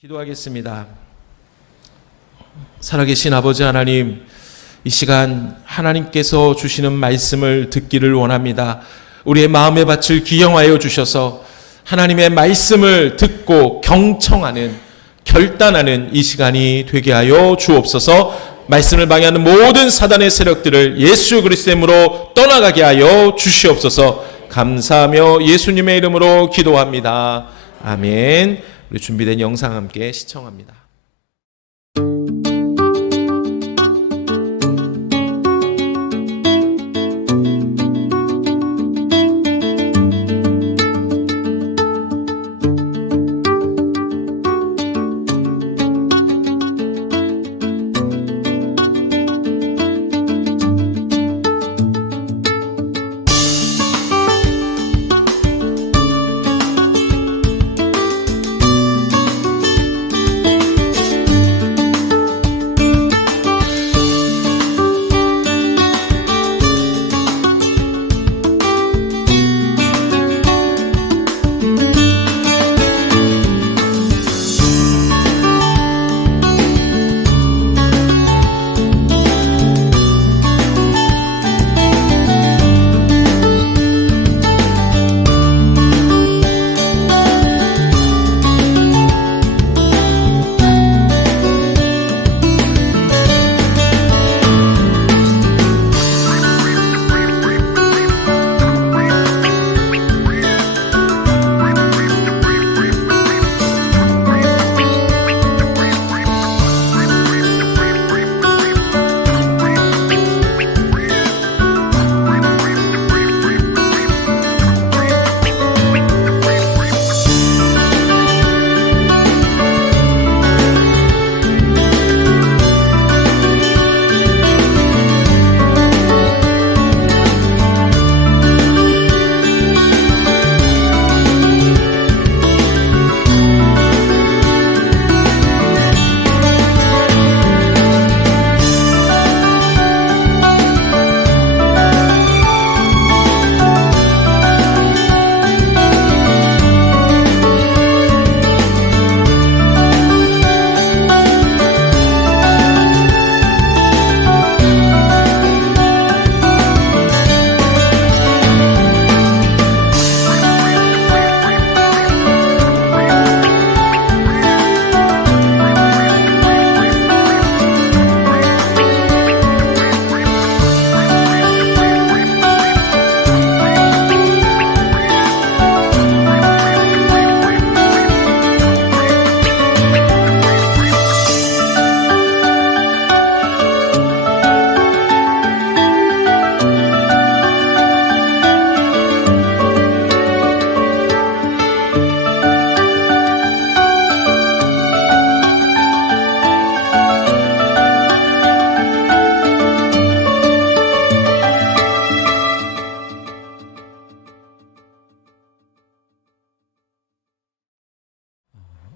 기도하겠습니다. 살아계신 아버지 하나님, 이 시간 하나님께서 주시는 말씀을 듣기를 원합니다. 우리의 마음의 밭을 기경하여 주셔서 하나님의 말씀을 듣고 경청하는, 결단하는 이 시간이 되게 하여 주옵소서. 말씀을 방해하는 모든 사단의 세력들을 예수 그리스도의 이름으로 떠나가게 하여 주시옵소서. 감사하며 예수님의 이름으로 기도합니다. 아멘. 우리 준비된 영상 함께 시청합니다.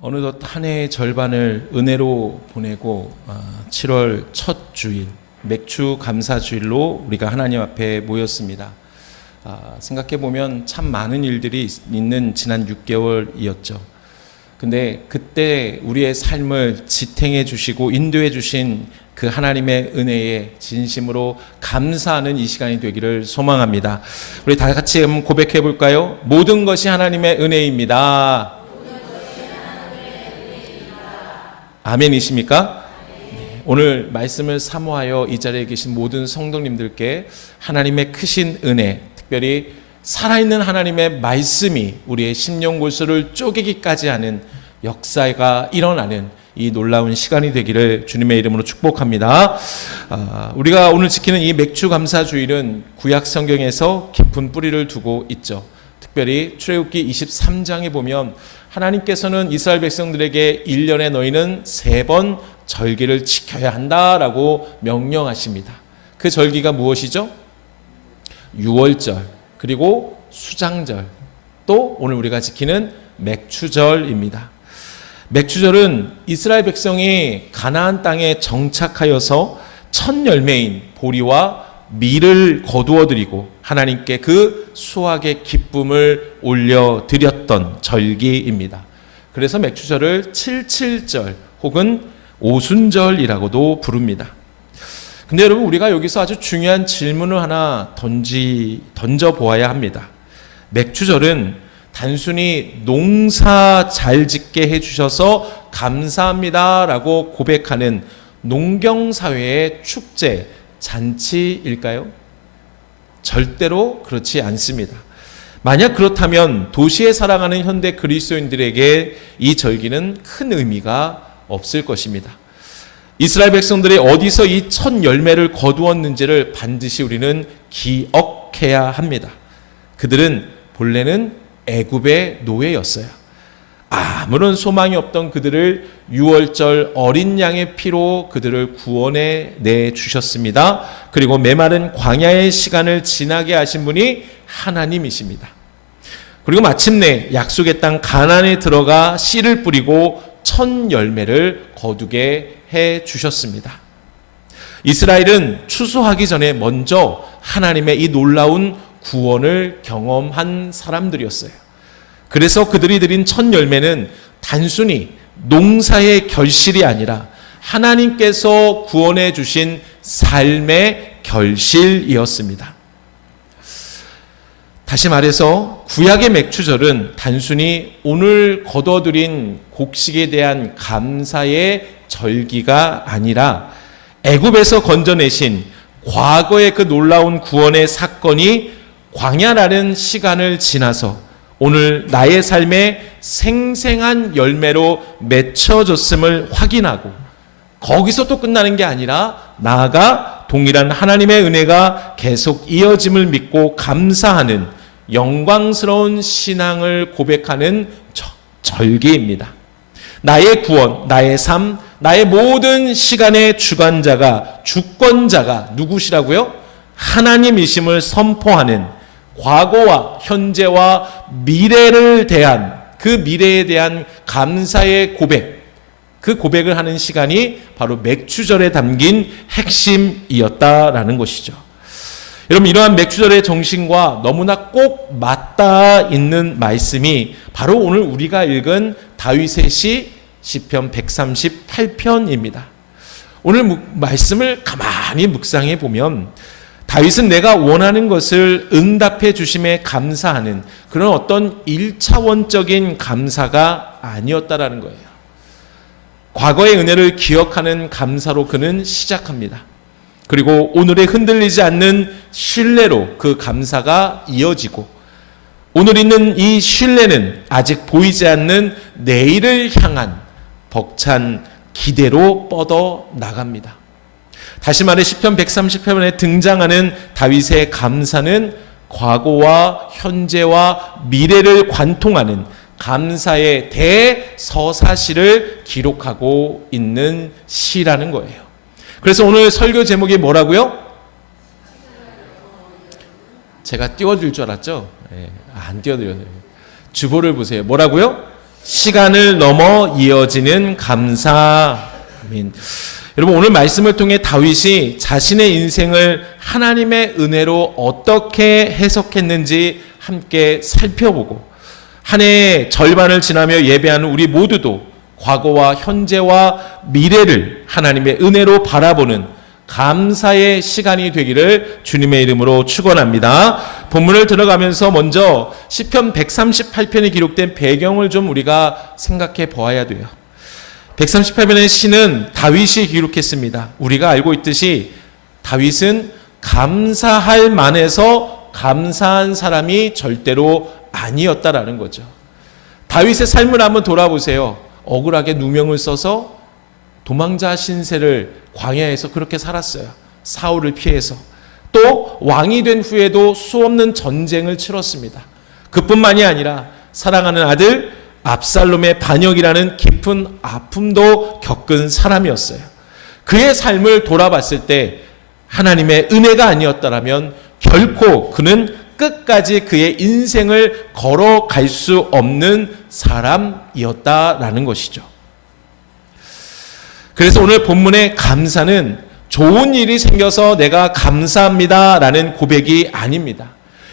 어느덧 한 해의 절반을 은혜로 보내고 7월 첫 주일 맥주 감사 주일로 우리가 하나님 앞에 모였습니다. 생각해 보면 참 많은 일들이 있는 지난 6개월이었죠. 근데 그때 우리의 삶을 지탱해 주시고 인도해 주신 그 하나님의 은혜에 진심으로 감사하는 이 시간이 되기를 소망합니다. 우리 다 같이 한번 고백해 볼까요? 모든 것이 하나님의 은혜입니다. 아멘이십니까? 네. 오늘 말씀을 사모하여 이 자리에 계신 모든 성도님들께 하나님의 크신 은혜, 특별히 살아있는 하나님의 말씀이 우리의 심령 골수를 쪼개기까지 하는 역사가 일어나는 이 놀라운 시간이 되기를 주님의 이름으로 축복합니다. 우리가 오늘 지키는 이 맥주 감사 주일은 구약 성경에서 깊은 뿌리를 두고 있죠. 특별히 출애굽기 23장에 보면 하나님께서는 이스라엘 백성들에게 1년에 너희는 3번 절기를 지켜야 한다라고 명령하십니다. 그 절기가 무엇이죠? 유월절, 그리고 수장절, 또 오늘 우리가 지키는 맥추절입니다. 맥추절은 이스라엘 백성이 가나안 땅에 정착하여서 첫 열매인 보리와 밀을 거두어 드리고 하나님께 그 수확의 기쁨을 올려드렸던 절기입니다. 그래서 맥추절을 칠칠절 혹은 오순절이라고도 부릅니다. 근데 여러분, 우리가 여기서 아주 중요한 질문을 하나 던져 보아야 합니다. 맥추절은 단순히 농사 잘 짓게 해주셔서 감사합니다라고 고백하는 농경사회의 축제, 잔치일까요? 절대로 그렇지 않습니다. 만약 그렇다면 도시에 살아가는 현대 그리스도인들에게 이 절기는 큰 의미가 없을 것입니다. 이스라엘 백성들이 어디서 이 첫 열매를 거두었는지를 반드시 우리는 기억해야 합니다. 그들은 본래는 애굽의 노예였어요. 아무런 소망이 없던 그들을 유월절 어린 양의 피로 그들을 구원해 내주셨습니다. 그리고 메마른 광야의 시간을 지나게 하신 분이 하나님이십니다. 그리고 마침내 약속의 땅 가나안에 들어가 씨를 뿌리고 첫 열매를 거두게 해주셨습니다. 이스라엘은 추수하기 전에 먼저 하나님의 이 놀라운 구원을 경험한 사람들이었어요. 그래서 그들이 드린 첫 열매는 단순히 농사의 결실이 아니라 하나님께서 구원해 주신 삶의 결실이었습니다. 다시 말해서 구약의 맥추절은 단순히 오늘 거둬들인 곡식에 대한 감사의 절기가 아니라 애굽에서 건져내신 과거의 그 놀라운 구원의 사건이 광야라는 시간을 지나서 오늘 나의 삶에 생생한 열매로 맺혀졌음을 확인하고 거기서 또 끝나는 게 아니라 나아가 동일한 하나님의 은혜가 계속 이어짐을 믿고 감사하는 영광스러운 신앙을 고백하는 절기입니다. 나의 구원, 나의 삶, 나의 모든 시간의 주권자가 누구시라고요? 하나님이심을 선포하는 과거와 현재와 미래를 대한 그 미래에 대한 감사의 고백, 그 고백을 하는 시간이 바로 맥추절에 담긴 핵심이었다라는 것이죠. 여러분, 이러한 맥추절의 정신과 너무나 꼭 맞닿아 있는 말씀이 바로 오늘 우리가 읽은 다윗의 시 시편 138편입니다. 오늘 말씀을 가만히 묵상해 보면 다윗은 내가 원하는 것을 응답해 주심에 감사하는 그런 어떤 1차원적인 감사가 아니었다라는 거예요. 과거의 은혜를 기억하는 감사로 그는 시작합니다. 그리고 오늘에 흔들리지 않는 신뢰로 그 감사가 이어지고 오늘 있는 이 신뢰는 아직 보이지 않는 내일을 향한 벅찬 기대로 뻗어 나갑니다. 다시 말해 시편 130편에 등장하는 다윗의 감사는 과거와 현재와 미래를 관통하는 감사의 대서사시를 기록하고 있는 시라는 거예요. 그래서 오늘 설교 제목이 뭐라고요? 제가 띄워드릴 줄 알았죠? 네, 안 띄워드려요. 주보를 보세요. 뭐라고요? 시간을 넘어 이어지는 감사. 아멘. 여러분, 오늘 말씀을 통해 다윗이 자신의 인생을 하나님의 은혜로 어떻게 해석했는지 함께 살펴보고 한 해의 절반을 지나며 예배하는 우리 모두도 과거와 현재와 미래를 하나님의 은혜로 바라보는 감사의 시간이 되기를 주님의 이름으로 축원합니다. 본문을 들어가면서 먼저 시편 138편에 기록된 배경을 좀 우리가 생각해 보아야 돼요. 138편의 시는 다윗이 기록했습니다. 우리가 알고 있듯이 다윗은 감사할 만해서 감사한 사람이 절대로 아니었다라는 거죠. 다윗의 삶을 한번 돌아보세요. 억울하게 누명을 써서 도망자 신세를 광야에서 그렇게 살았어요. 사울을 피해서. 또 왕이 된 후에도 수없는 전쟁을 치렀습니다. 그뿐만이 아니라 사랑하는 아들 압살롬의 반역이라는 깊은 아픔도 겪은 사람이었어요. 그의 삶을 돌아봤을 때 하나님의 은혜가 아니었다면 결코 그는 끝까지 그의 인생을 걸어갈 수 없는 사람이었다라는 것이죠. 그래서 오늘 본문의 감사는 좋은 일이 생겨서 내가 감사합니다라는 고백이 아닙니다.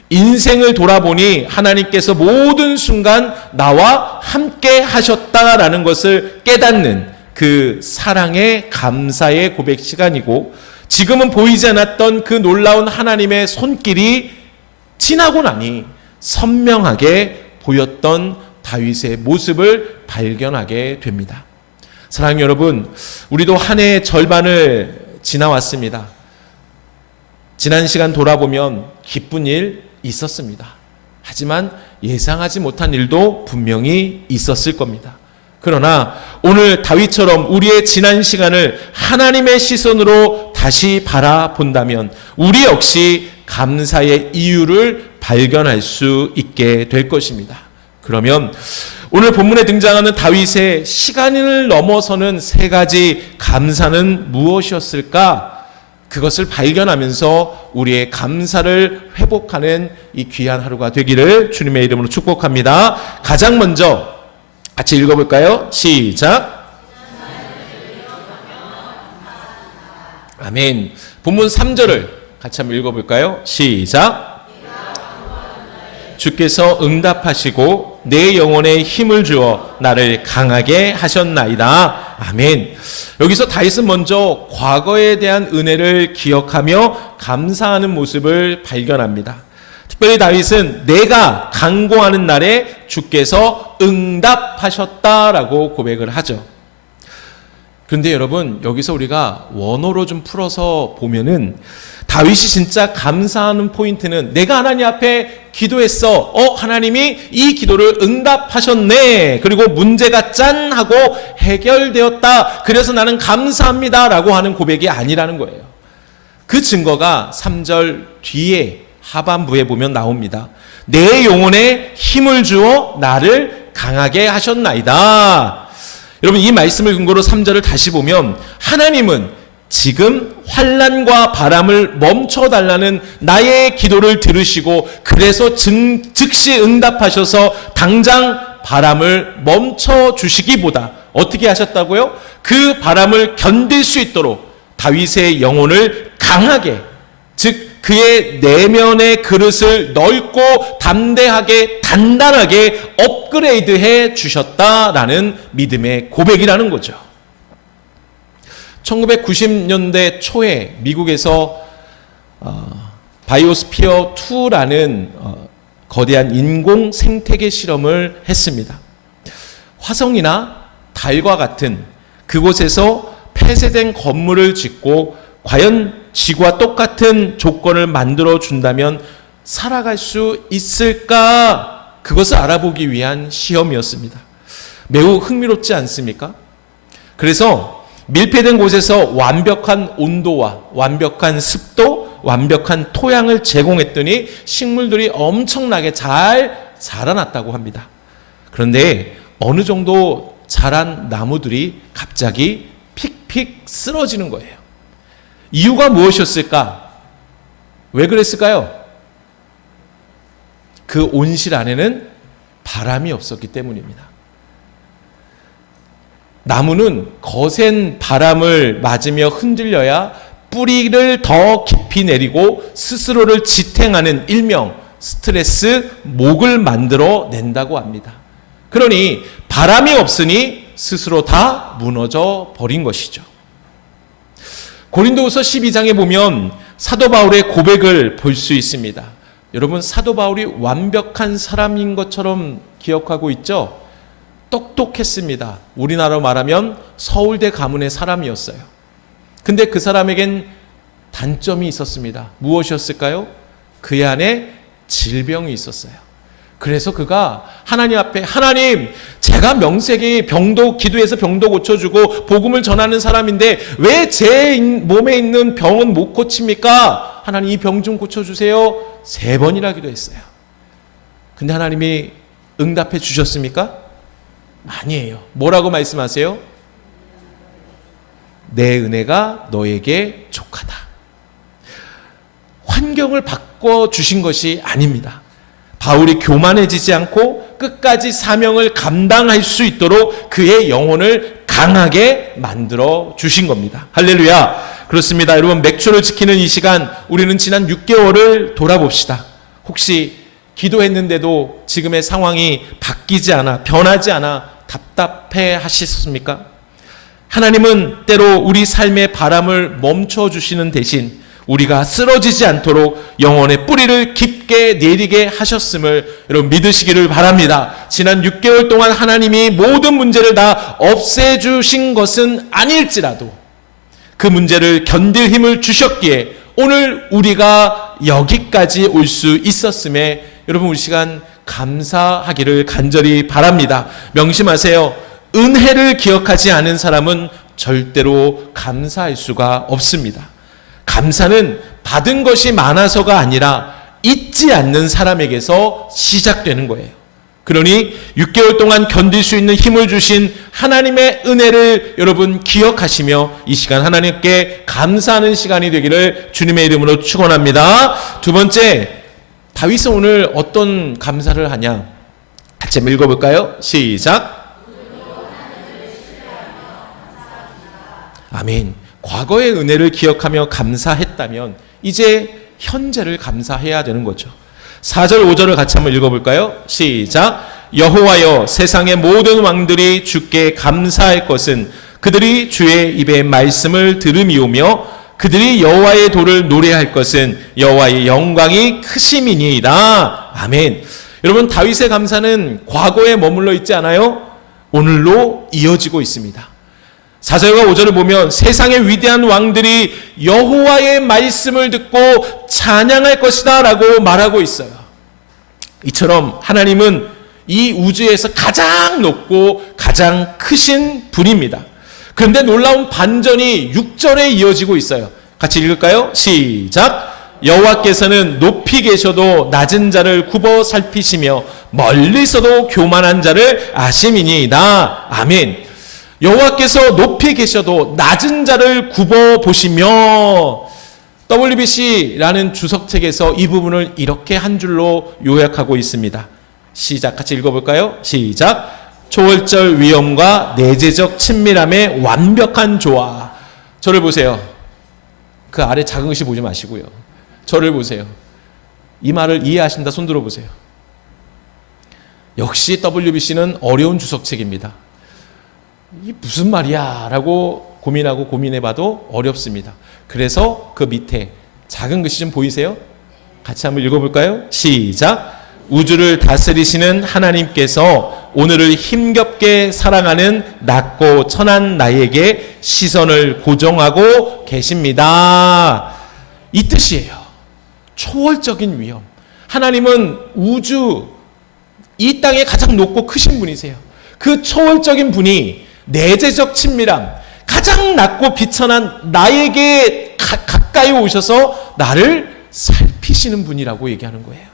인생을 돌아보니 하나님께서 모든 순간 나와 함께 하셨다라는 것을 깨닫는 그 사랑의 감사의 고백 시간이고, 지금은 보이지 않았던 그 놀라운 하나님의 손길이 지나고 나니 선명하게 보였던 다윗의 모습을 발견하게 됩니다. 사랑하는 여러분, 우리도 한 해의 절반을 지나왔습니다. 지난 시간 돌아보면 기쁜 일 있었습니다. 하지만 예상하지 못한 일도 분명히 있었을 겁니다. 그러나 오늘 다윗처럼 우리의 지난 시간을 하나님의 시선으로 다시 바라본다면 우리 역시 감사의 이유를 발견할 수 있게 될 것입니다. 그러면 오늘 본문에 등장하는 다윗의 시간을 넘어서는 세 가지 감사는 무엇이었을까? 그것을 발견하면서 우리의 감사를 회복하는 이 귀한 하루가 되기를 주님의 이름으로 축복합니다. 가장 먼저 같이 읽어볼까요? 시작. 아멘. 본문 3절을 같이 한번 읽어볼까요? 시작. 주께서 응답하시고 내 영혼에 힘을 주어 나를 강하게 하셨나이다. 아멘. 여기서 다윗은 먼저 과거에 대한 은혜를 기억하며 감사하는 모습을 발견합니다. 특별히 다윗은 내가 간구하는 날에 주께서 응답하셨다라고 고백을 하죠. 그런데 여러분, 여기서 우리가 원어로 좀 풀어서 보면은 다윗이 진짜 감사하는 포인트는 내가 하나님 앞에 기도했어. 하나님이 이 기도를 응답하셨네. 그리고 문제가 짠 하고 해결되었다. 그래서 나는 감사합니다. 라고 하는 고백이 아니라는 거예요. 그 증거가 3절 뒤에 하반부에 보면 나옵니다. 내 영혼에 힘을 주어 나를 강하게 하셨나이다. 여러분, 이 말씀을 근거로 3절을 다시 보면 하나님은 지금 환난과 바람을 멈춰달라는 나의 기도를 들으시고 그래서 즉시 응답하셔서 당장 바람을 멈춰주시기보다 어떻게 하셨다고요? 그 바람을 견딜 수 있도록 다윗의 영혼을 강하게, 즉 그의 내면의 그릇을 넓고 담대하게 단단하게 업그레이드해 주셨다라는 믿음의 고백이라는 거죠. 1990년대 초에 미국에서 바이오스피어 2라는 거대한 인공 생태계 실험을 했습니다. 화성이나 달과 같은 그곳에서 폐쇄된 건물을 짓고 과연 지구와 똑같은 조건을 만들어 준다면 살아갈 수 있을까? 그것을 알아보기 위한 시험이었습니다. 매우 흥미롭지 않습니까? 그래서 밀폐된 곳에서 완벽한 온도와 완벽한 습도, 완벽한 토양을 제공했더니 식물들이 엄청나게 잘 자라났다고 합니다. 그런데 어느 정도 자란 나무들이 갑자기 픽픽 쓰러지는 거예요. 이유가 무엇이었을까? 왜 그랬을까요? 그 온실 안에는 바람이 없었기 때문입니다. 나무는 거센 바람을 맞으며 흔들려야 뿌리를 더 깊이 내리고 스스로를 지탱하는 일명 스트레스 목을 만들어 낸다고 합니다. 그러니 바람이 없으니 스스로 다 무너져 버린 것이죠. 고린도후서 12장에 보면 사도 바울의 고백을 볼 수 있습니다. 여러분, 사도 바울이 완벽한 사람인 것처럼 기억하고 있죠? 똑똑했습니다. 우리나라로 말하면 서울대 가문의 사람이었어요. 근데 그 사람에겐 단점이 있었습니다. 무엇이었을까요? 그의 안에 질병이 있었어요. 그래서 그가 하나님 앞에, 하나님, 제가 명색이 병도, 기도해서 병도 고쳐주고 복음을 전하는 사람인데 왜 제 몸에 있는 병은 못 고칩니까? 하나님, 이 병 좀 고쳐주세요. 3번이나 기도했어요. 근데 하나님이 응답해 주셨습니까? 아니에요. 뭐라고 말씀하세요? 내 은혜가 너에게 족하다. 환경을 바꿔주신 것이 아닙니다. 바울이 교만해지지 않고 끝까지 사명을 감당할 수 있도록 그의 영혼을 강하게 만들어 주신 겁니다. 할렐루야. 그렇습니다. 여러분, 맥주를 지키는 이 시간 우리는 지난 6개월을 돌아봅시다. 혹시 기도했는데도 지금의 상황이 바뀌지 않아, 변하지 않아 답답해 하셨습니까? 하나님은 때로 우리 삶의 바람을 멈춰주시는 대신 우리가 쓰러지지 않도록 영혼의 뿌리를 깊게 내리게 하셨음을 여러분 믿으시기를 바랍니다. 지난 6개월 동안 하나님이 모든 문제를 다 없애주신 것은 아닐지라도 그 문제를 견딜 힘을 주셨기에 오늘 우리가 여기까지 올 수 있었음에 여러분 우리 시간 감사하기를 간절히 바랍니다. 명심하세요. 은혜를 기억하지 않은 사람은 절대로 감사할 수가 없습니다. 감사는 받은 것이 많아서가 아니라 잊지 않는 사람에게서 시작되는 거예요. 그러니 6개월 동안 견딜 수 있는 힘을 주신 하나님의 은혜를 여러분 기억하시며 이 시간 하나님께 감사하는 시간이 되기를 주님의 이름으로 축원합니다. 두 번째, 다윗은 오늘 어떤 감사를 하냐? 같이 한번 읽어볼까요? 시작. 아멘. 과거의 은혜를 기억하며 감사했다면 이제 현재를 감사해야 되는 거죠. 4절 5절을 같이 한번 읽어볼까요? 시작. 여호와여, 세상의 모든 왕들이 주께 감사할 것은 그들이 주의 입의 말씀을 들음이오며 그들이 여호와의 도를 노래할 것은 여호와의 영광이 크심이니이다. 아멘. 여러분, 다윗의 감사는 과거에 머물러 있지 않아요? 오늘로 이어지고 있습니다. 4절과 5절을 보면 세상의 위대한 왕들이 여호와의 말씀을 듣고 찬양할 것이다 라고 말하고 있어요. 이처럼 하나님은 이 우주에서 가장 높고 가장 크신 분입니다. 그런데 놀라운 반전이 6절에 이어지고 있어요. 같이 읽을까요? 시작. 여호와께서는 높이 계셔도 낮은 자를 굽어 살피시며 멀리서도 교만한 자를 아심이니이다. 아멘. 여호와께서 높이 계셔도 낮은 자를 굽어 보시며, WBC라는 주석책에서 이 부분을 이렇게 한 줄로 요약하고 있습니다. 시작. 같이 읽어볼까요? 시작. 초월적 위엄과 내재적 친밀함의 완벽한 조화. 저를 보세요. 그 아래 작은 글씨 보지 마시고요. 저를 보세요. 이 말을 이해하신다 손 들어보세요. 역시 WBC는 어려운 주석책입니다. 이게 무슨 말이야 라고 고민하고 고민해봐도 어렵습니다. 그래서 그 밑에 작은 글씨 좀 보이세요? 같이 한번 읽어볼까요? 시작. 우주를 다스리시는 하나님께서 오늘을 힘겹게 사랑하는 낮고 천한 나에게 시선을 고정하고 계십니다. 이 뜻이에요. 초월적인 위엄. 하나님은 우주, 이 땅에 가장 높고 크신 분이세요. 그 초월적인 분이 내재적 친밀함, 가장 낮고 비천한 나에게 가까이 오셔서 나를 살피시는 분이라고 얘기하는 거예요.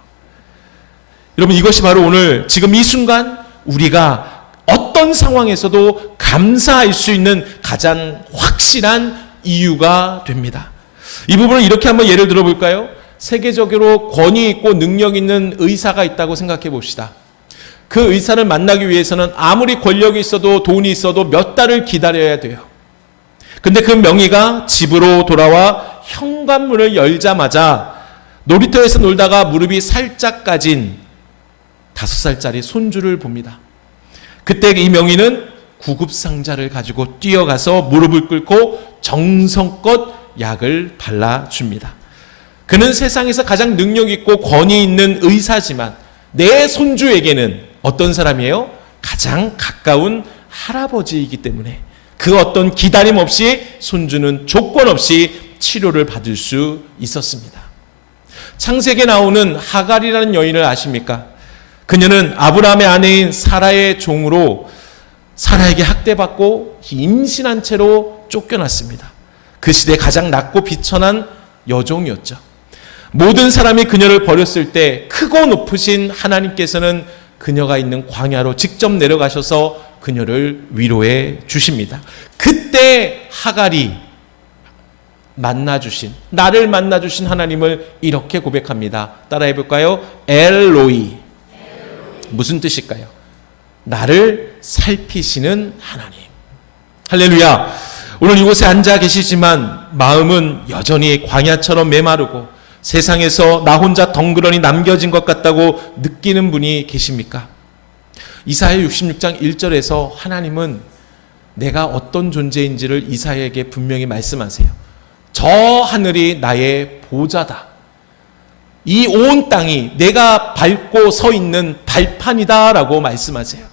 여러분, 이것이 바로 오늘 지금 이 순간 우리가 어떤 상황에서도 감사할 수 있는 가장 확실한 이유가 됩니다. 이 부분을 이렇게 한번 예를 들어볼까요? 세계적으로 권위 있고 능력 있는 의사가 있다고 생각해 봅시다. 그 의사를 만나기 위해서는 아무리 권력이 있어도 돈이 있어도 몇 달을 기다려야 돼요. 근데 그 명의가 집으로 돌아와 현관문을 열자마자 놀이터에서 놀다가 무릎이 살짝 까진 5살짜리 손주를 봅니다. 그때 이 명의는 구급상자를 가지고 뛰어가서 무릎을 꿇고 정성껏 약을 발라줍니다. 그는 세상에서 가장 능력 있고 권위 있는 의사지만 내 손주에게는 어떤 사람이에요? 가장 가까운 할아버지이기 때문에 그 어떤 기다림 없이 손주는 조건 없이 치료를 받을 수 있었습니다. 창세기에 나오는 하갈이라는 여인을 아십니까? 그녀는 아브라함의 아내인 사라의 종으로 사라에게 학대받고 임신한 채로 쫓겨났습니다. 그 시대 가장 낮고 비천한 여종이었죠. 모든 사람이 그녀를 버렸을 때 크고 높으신 하나님께서는 그녀가 있는 광야로 직접 내려가셔서 그녀를 위로해 주십니다. 그때 하갈이 나를 만나주신 하나님을 이렇게 고백합니다. 따라해 볼까요? 엘로이. 무슨 뜻일까요? 나를 살피시는 하나님. 할렐루야. 오늘 이곳에 앉아 계시지만 마음은 여전히 광야처럼 메마르고 세상에서 나 혼자 덩그러니 남겨진 것 같다고 느끼는 분이 계십니까? 이사야 66장 1절에서 하나님은 내가 어떤 존재인지를 이사야에게 분명히 말씀하세요. 저 하늘이 나의 보좌다. 이 온 땅이 내가 밟고 서 있는 발판이다라고 말씀하세요.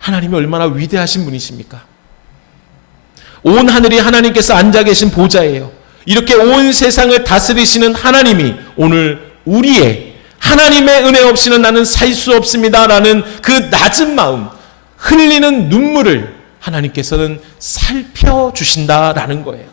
하나님이 얼마나 위대하신 분이십니까? 온 하늘이 하나님께서 앉아 계신 보좌예요. 이렇게 온 세상을 다스리시는 하나님이 오늘 우리의 하나님의 은혜 없이는 나는 살 수 없습니다라는 그 낮은 마음, 흘리는 눈물을 하나님께서는 살펴주신다라는 거예요.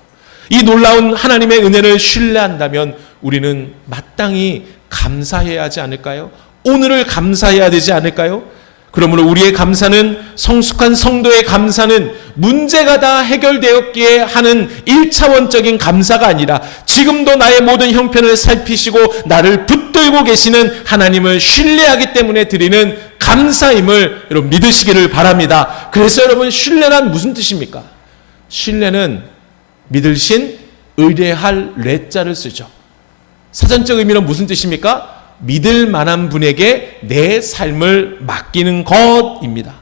이 놀라운 하나님의 은혜를 신뢰한다면 우리는 마땅히 감사해야 하지 않을까요? 오늘을 감사해야 되지 않을까요? 그러므로 우리의 감사는, 성숙한 성도의 감사는 문제가 다 해결되었기에 하는 1차원적인 감사가 아니라 지금도 나의 모든 형편을 살피시고 나를 붙들고 계시는 하나님을 신뢰하기 때문에 드리는 감사임을 여러분 믿으시기를 바랍니다. 그래서 여러분, 신뢰란 무슨 뜻입니까? 신뢰는 믿으신 의뢰할 레자를 쓰죠. 사전적 의미는 무슨 뜻입니까? 믿을 만한 분에게 내 삶을 맡기는 것입니다.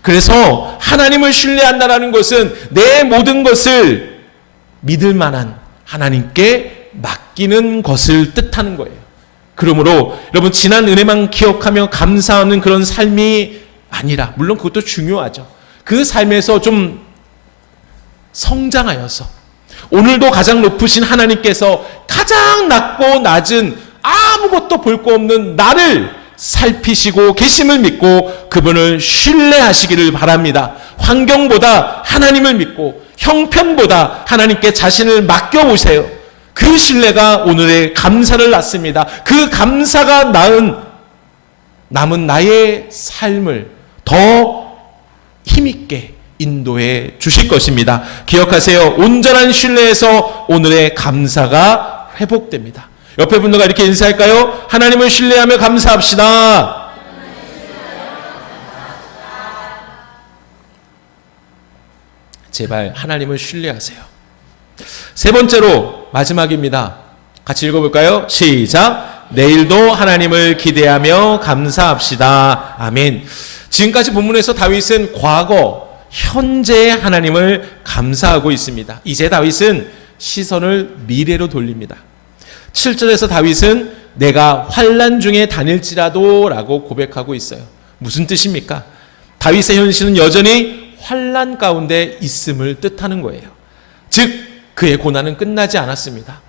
그래서 하나님을 신뢰한다는 것은 내 모든 것을 믿을 만한 하나님께 맡기는 것을 뜻하는 거예요. 그러므로 여러분, 지난 은혜만 기억하며 감사하는 그런 삶이 아니라, 물론 그것도 중요하죠. 그 삶에서 좀 성장하여서 오늘도 가장 높으신 하나님께서 가장 낮고 낮은 아무것도 볼 거 없는 나를 살피시고 계심을 믿고 그분을 신뢰하시기를 바랍니다. 환경보다 하나님을 믿고 형편보다 하나님께 자신을 맡겨보세요. 그 신뢰가 오늘의 감사를 낳습니다. 그 감사가 남은 나의 삶을 더 힘있게 인도해 주실 것입니다. 기억하세요. 온전한 신뢰에서 오늘의 감사가 회복됩니다. 옆에 분들과 이렇게 인사할까요? 하나님을 신뢰하며 감사합시다. 제발 하나님을 신뢰하세요. 세 번째로 마지막입니다. 같이 읽어볼까요? 시작. 내일도 하나님을 기대하며 감사합시다. 아멘. 지금까지 본문에서 다윗은 과거, 현재의 하나님을 감사하고 있습니다. 이제 다윗은 시선을 미래로 돌립니다. 7절에서 다윗은 내가 환난 중에 다닐지라도 라고 고백하고 있어요. 무슨 뜻입니까? 다윗의 현실은 여전히 환난 가운데 있음을 뜻하는 거예요. 즉 그의 고난은 끝나지 않았습니다.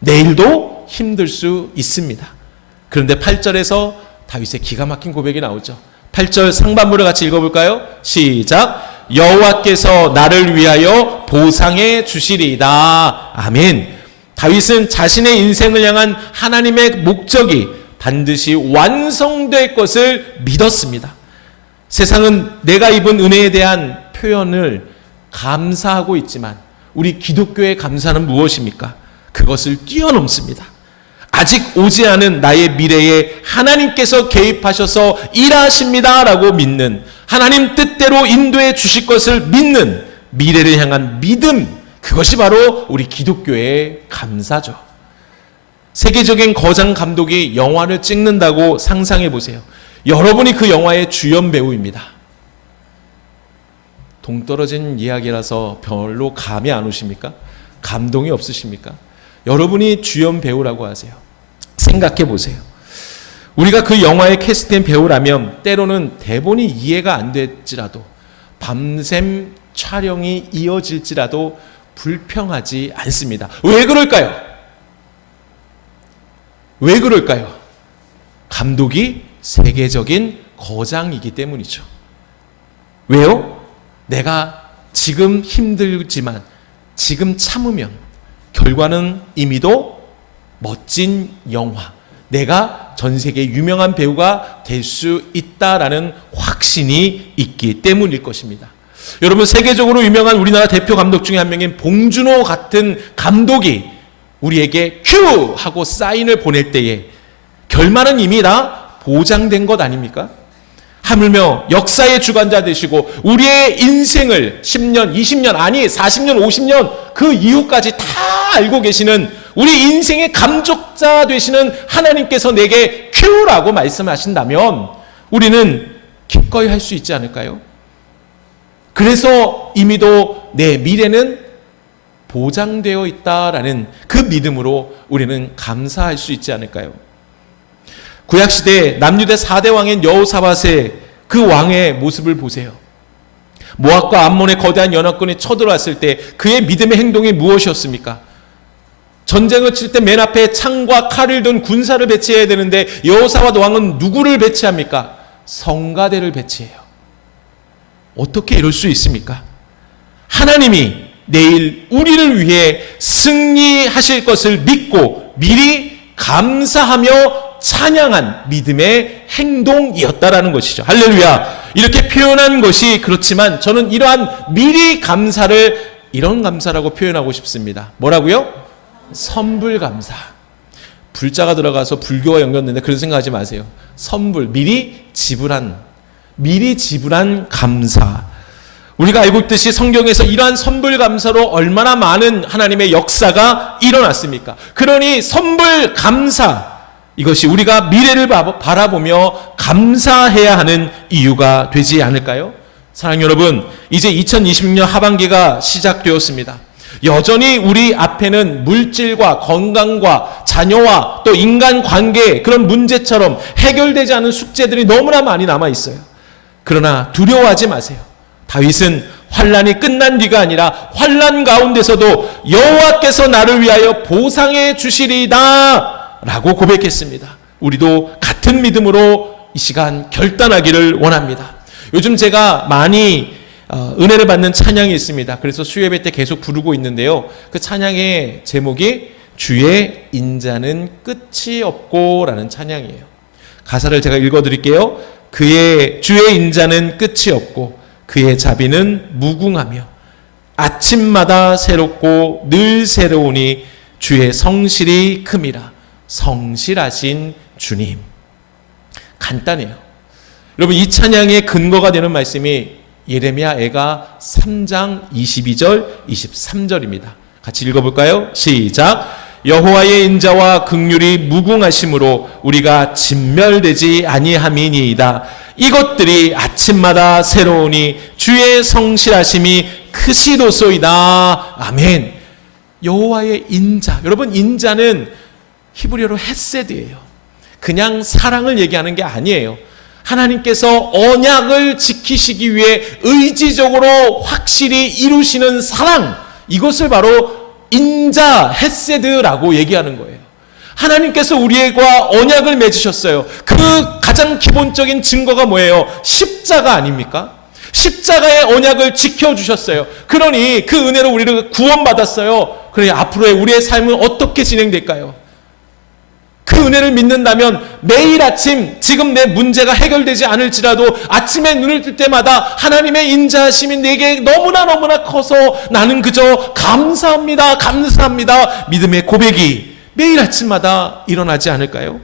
내일도 힘들 수 있습니다. 그런데 8절에서 다윗의 기가 막힌 고백이 나오죠. 8절 상반부를 같이 읽어볼까요? 시작. 여호와께서 나를 위하여 보상해 주시리이다. 아멘. 다윗은 자신의 인생을 향한 하나님의 목적이 반드시 완성될 것을 믿었습니다. 세상은 내가 입은 은혜에 대한 표현을 감사하고 있지만 우리 기독교의 감사는 무엇입니까? 그것을 뛰어넘습니다. 아직 오지 않은 나의 미래에 하나님께서 개입하셔서 일하십니다라고 믿는, 하나님 뜻대로 인도해 주실 것을 믿는 미래를 향한 믿음, 그것이 바로 우리 기독교의 감사죠. 세계적인 거장 감독이 영화를 찍는다고 상상해 보세요. 여러분이 그 영화의 주연 배우입니다. 동떨어진 이야기라서 별로 감이 안 오십니까? 감동이 없으십니까? 여러분이 주연 배우라고 하세요. 생각해 보세요. 우리가 그 영화에 캐스트된 배우라면 때로는 대본이 이해가 안 될지라도, 밤샘 촬영이 이어질지라도 불평하지 않습니다. 왜 그럴까요? 왜 그럴까요? 감독이 세계적인 거장이기 때문이죠. 왜요? 내가 지금 힘들지만 지금 참으면 결과는 이미도 멋진 영화, 내가 전 세계 유명한 배우가 될 수 있다라는 확신이 있기 때문일 것입니다. 여러분, 세계적으로 유명한 우리나라 대표 감독 중에 한 명인 봉준호 같은 감독이 우리에게 큐! 하고 사인을 보낼 때에 결말은 이미 다 보장된 것 아닙니까? 하물며 역사의 주관자 되시고 우리의 인생을 10년, 20년, 아니 40년, 50년 그 이후까지 다 알고 계시는 우리 인생의 감족자 되시는 하나님께서 내게 큐라고 말씀하신다면 우리는 기꺼이 할 수 있지 않을까요? 그래서 이미도 내 미래는 보장되어 있다라는 그 믿음으로 우리는 감사할 수 있지 않을까요? 구약시대 남유대 4대 왕인 여호사밧의 그 왕의 모습을 보세요. 모압과 암몬의 거대한 연합군이 쳐들어왔을 때 그의 믿음의 행동이 무엇이었습니까? 전쟁을 칠 때 맨 앞에 창과 칼을 든 군사를 배치해야 되는데 여호사밧 왕은 누구를 배치합니까? 성가대를 배치해요. 어떻게 이럴 수 있습니까? 하나님이 내일 우리를 위해 승리하실 것을 믿고 미리 감사하며 찬양한 믿음의 행동이었다라는 것이죠. 할렐루야. 이렇게 표현한 것이 그렇지만 저는 이러한 미리 감사를 이런 감사라고 표현하고 싶습니다. 뭐라고요? 선불감사. 불자가 들어가서 불교와 연결되는데 그런 생각하지 마세요. 선불, 미리 지불한 감사. 우리가 알고 있듯이 성경에서 이러한 선불감사로 얼마나 많은 하나님의 역사가 일어났습니까? 그러니 선불감사, 이것이 우리가 미래를 바라보며 감사해야 하는 이유가 되지 않을까요? 사랑하는 여러분, 이제 2026년 하반기가 시작되었습니다. 여전히 우리 앞에는 물질과 건강과 자녀와 또 인간관계 그런 문제처럼 해결되지 않은 숙제들이 너무나 많이 남아 있어요. 그러나 두려워하지 마세요. 다윗은 환난이 끝난 뒤가 아니라 환난 가운데서도 여호와께서 나를 위하여 보상해 주시리이다 라고 고백했습니다. 우리도 같은 믿음으로 이 시간 결단하기를 원합니다. 요즘 제가 많이 은혜를 받는 찬양이 있습니다. 그래서 수요예배 때 계속 부르고 있는데요. 그 찬양의 제목이 주의 인자는 끝이 없고 라는 찬양이에요. 가사를 제가 읽어드릴게요. 주의 인자는 끝이 없고 그의 자비는 무궁하며 아침마다 새롭고 늘 새로우니 주의 성실이 큼이라. 성실하신 주님. 간단해요. 여러분, 이 찬양의 근거가 되는 말씀이 예레미야 애가 3장 22절 23절입니다. 같이 읽어볼까요? 시작. 여호와의 인자와 긍휼이 무궁하심으로 우리가 진멸되지 아니함이니이다. 이것들이 아침마다 새로우니 주의 성실하심이 크시도소이다. 아멘. 여호와의 인자. 여러분, 인자는 히브리어로 헤세드예요. 그냥 사랑을 얘기하는 게 아니에요. 하나님께서 언약을 지키시기 위해 의지적으로 확실히 이루시는 사랑, 이것을 바로 인자, 헤세드라고 얘기하는 거예요. 하나님께서 우리와 언약을 맺으셨어요. 그 가장 기본적인 증거가 뭐예요? 십자가 아닙니까? 십자가의 언약을 지켜주셨어요. 그러니 그 은혜로 우리를 구원받았어요. 그러니 앞으로의 우리의 삶은 어떻게 진행될까요? 그 은혜를 믿는다면 매일 아침 지금 내 문제가 해결되지 않을지라도 아침에 눈을 뜰 때마다 하나님의 인자하심이 내게 너무나 커서 나는 그저 감사합니다, 감사합니다 믿음의 고백이 매일 아침마다 일어나지 않을까요?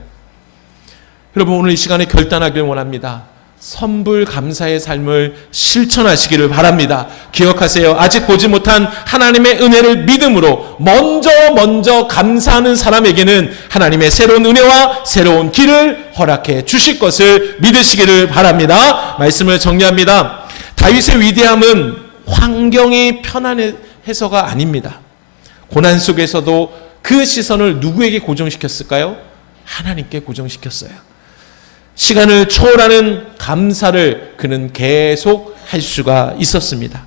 여러분, 오늘 이 시간에 결단하길 원합니다. 선불 감사의 삶을 실천하시기를 바랍니다. 기억하세요. 아직 보지 못한 하나님의 은혜를 믿음으로 먼저 감사하는 사람에게는 하나님의 새로운 은혜와 새로운 길을 허락해 주실 것을 믿으시기를 바랍니다. 말씀을 정리합니다. 다윗의 위대함은 환경이 편안해서가 아닙니다. 고난 속에서도 그 시선을 누구에게 고정시켰을까요? 하나님께 고정시켰어요. 시간을 초월하는 감사를 그는 계속 할 수가 있었습니다.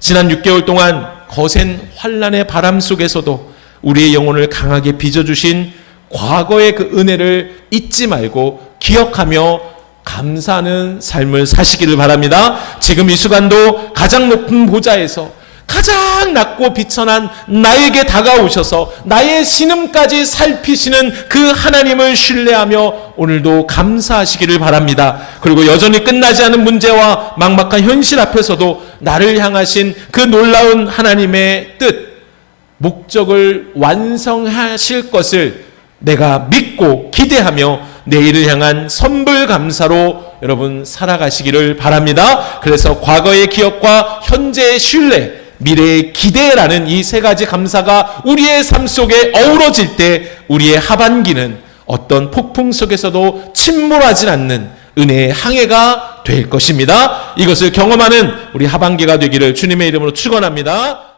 지난 6개월 동안 거센 환난의 바람 속에서도 우리의 영혼을 강하게 빚어주신 과거의 그 은혜를 잊지 말고 기억하며 감사하는 삶을 사시기를 바랍니다. 지금 이 순간도 가장 높은 보좌에서 가장 낮고 비천한 나에게 다가오셔서 나의 신음까지 살피시는 그 하나님을 신뢰하며 오늘도 감사하시기를 바랍니다. 그리고 여전히 끝나지 않은 문제와 막막한 현실 앞에서도 나를 향하신 그 놀라운 하나님의 뜻, 목적을 완성하실 것을 내가 믿고 기대하며 내일을 향한 선불 감사로 여러분 살아가시기를 바랍니다. 그래서 과거의 기억과 현재의 신뢰, 미래의 기대라는 이 세 가지 감사가 우리의 삶 속에 어우러질 때 우리의 하반기는 어떤 폭풍 속에서도 침몰하지 않는 은혜의 항해가 될 것입니다. 이것을 경험하는 우리 하반기가 되기를 주님의 이름으로 축원합니다.